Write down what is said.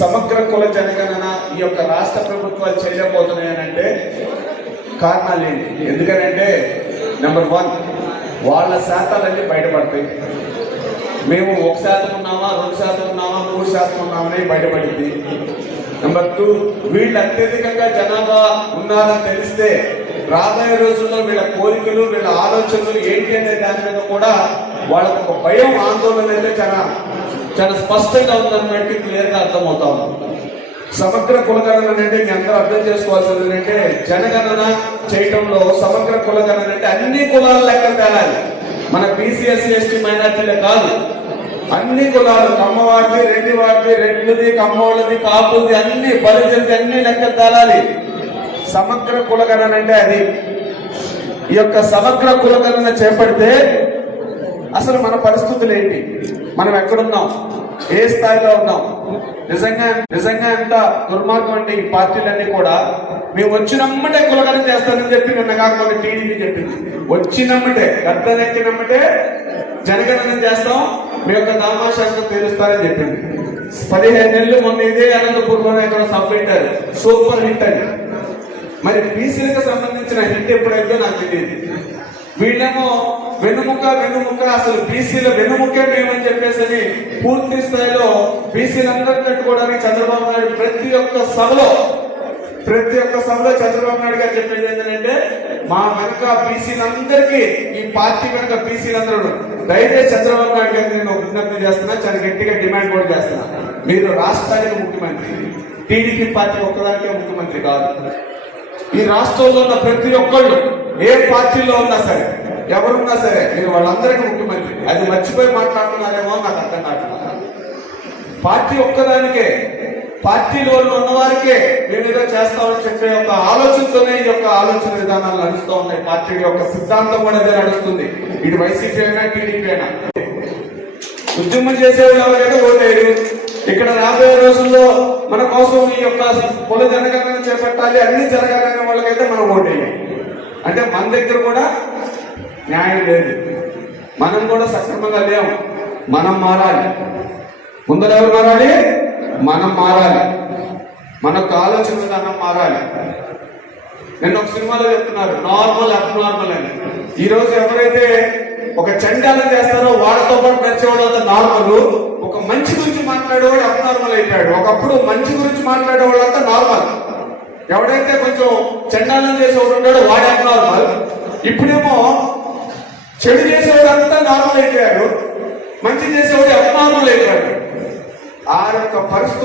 సమగ్ర కుల జనగణన ఈ యొక్క రాష్ట్ర ప్రభుత్వాలు చేయలేకపోతున్నాయనంటే కారణాలు ఏంటి? ఎందుకనంటే నెంబర్ 1, వాళ్ళ శాతాలన్నీ బయటపడతాయి. మేము 1% ఉన్నామా, 2% ఉన్నామా, 3% ఉన్నామని బయటపడింది. నెంబర్ 2, వీళ్ళు అత్యధికంగా జనాభా ఉన్నారని తెలిస్తే రాబోయే రోజుల్లో వీళ్ళ కోరికలు, వీళ్ళ ఆలోచనలు ఏంటి అనే దాని మీద కూడా వాళ్ళకు ఒక భయం, ఆందోళన అయితే చాలా స్పష్టంగా ఉందన్నట్టు క్లియర్గా అర్థమవుతా ఉంది. సమగ్ర కులగణన అంటే మీ అందరూ అర్థం చేసుకోవాల్సింది ఏంటంటే, జనగణన చేయటంలో సమగ్ర కులగణన అంటే అన్ని కులాల లెక్క తేలాలి. మన బీసీ, ఎస్సీ, ఎస్టీ, మైనార్టీలే కాదు, అన్ని కులాలు, కమ్మవాడిది, రెడ్డివాడిది, రెడ్లది, కమ్మవాళ్ళది, కాపులది, అన్ని బలిజలది అన్ని లెక్క తేలాలి. సమగ్ర కులగణన అంటే అది. ఈ యొక్క సమగ్ర కులగణన చేపడితే అసలు మన పరిస్థితులు ఏంటి, మనం ఎక్కడున్నాం, ఏ స్థాయిలో ఉన్నాం? నిజంగా ఎంత దుర్మార్గం అంటే ఈ పార్టీలన్నీ కూడా మేము వచ్చినమ్మటే కులగణన చేస్తానని చెప్పి నిన్న కాకుండా టీడీపీ చెప్పింది. వచ్చినమ్మటే, గద్దెనెక్కినమ్మటే జనగణన చేస్తాం, మీ యొక్క దామాషాలను తీరుస్తారని చెప్పింది. 15 నెలలు మొన్న ఇదే అనంతపూర్లోనే కూడా సబ్ పెట్టారు, సూపర్ హిట్ అని. మరి బీసీలకు సంబంధించిన హిట్ ఎప్పుడైతే నాకు తెలియదు. వీళ్ళేమో వెన్నుముక్క అసలు బీసీల వెన్నుముక్కే మేమని చెప్పేసి పూర్తి స్థాయిలో బీసీలందరినీ కట్టుకోవడానికి చంద్రబాబు నాయుడు ప్రతి ఒక్క సభలో చంద్రబాబు నాయుడు గారు చెప్పేది ఏంటంటే, మా వెనక బీసీలందరికీ, ఈ పార్టీ వెనక బీసీలందరూ, దయచేసి చంద్రబాబు నాయుడు గారికి నేను విజ్ఞప్తి చేస్తున్నా, చాలా గట్టిగా డిమాండ్ కూడా చేస్తున్నా, మీరు రాష్ట్రానికి ముఖ్యమంత్రి, టీడీపీ పార్టీ ఒక్కదానికే ముఖ్యమంత్రి కాదు. ఈ రాష్ట్రంలో ఉన్న ప్రతి ఒక్కళ్ళు, ఏ పార్టీలో ఉన్నా సరే, ఎవరున్నా సరే, మీరు వాళ్ళందరికీ ముఖ్యమంత్రి. అది మర్చిపోయి మాట్లాడుతున్నారేమో నాకు అర్థం కావట్లేదు. పార్టీ ఒక్కదానికే, పార్టీలో ఉన్నవారికే మేమేదో చేస్తామని చెప్పే ఒక ఆలోచనతోనే ఈ యొక్క ఆలోచన విధానాలు నడుస్తూ ఉన్నాయి. పార్టీ యొక్క సిద్ధాంతం కూడా అదే నడుస్తుంది, ఇటు వైసీపీ అయినా టీడీపీ అయినా. ఉద్యమం చేసేవాళ్ళు ఎవరైతే ఓటేరు. ఇక్కడ రాబోయే రోజుల్లో మన కోసం ఈ యొక్క కుల జనగణన చేపట్టాలి, అన్ని జరగాలనే వాళ్ళకైతే మనం ఓటేయాలి. అంటే మన దగ్గర కూడా న్యాయం లేదు, మనం కూడా సక్రమంగా లేవు. మనం మారాలి. ముందర ఎవరు మారాలి? మనం మారాలి. మనకు ఆలోచన విధానం మారాలి. నేను ఒక సినిమాలో చెప్తున్నారు, నార్మల్ అబ్నార్మల్ అని. ఈ రోజు ఎవరైతే ఒక చండాలం చేస్తారో వాళ్ళతో పాటు నడిచేవాళ్ళంతా నార్మల్, ఒక మంచి గురించి మాట్లాడేవాడు అబ్నార్మల్ అయిపోయాడు. ఒకప్పుడు మంచి గురించి మాట్లాడేవాళ్ళంతా నార్మల్. ఎవడైతే కొంచెం చండాలం చేసేవాడు ఉంటాడో వాడే అబ్నార్మల్. ఇప్పుడేమో చెడు చేసేవాడంతా నార్మల్ అయిపోయాడు, మంచి చేసేవాడు అబ్నార్మల్ అయిపోయాడు. ఆ యొక్క పరిస్థితి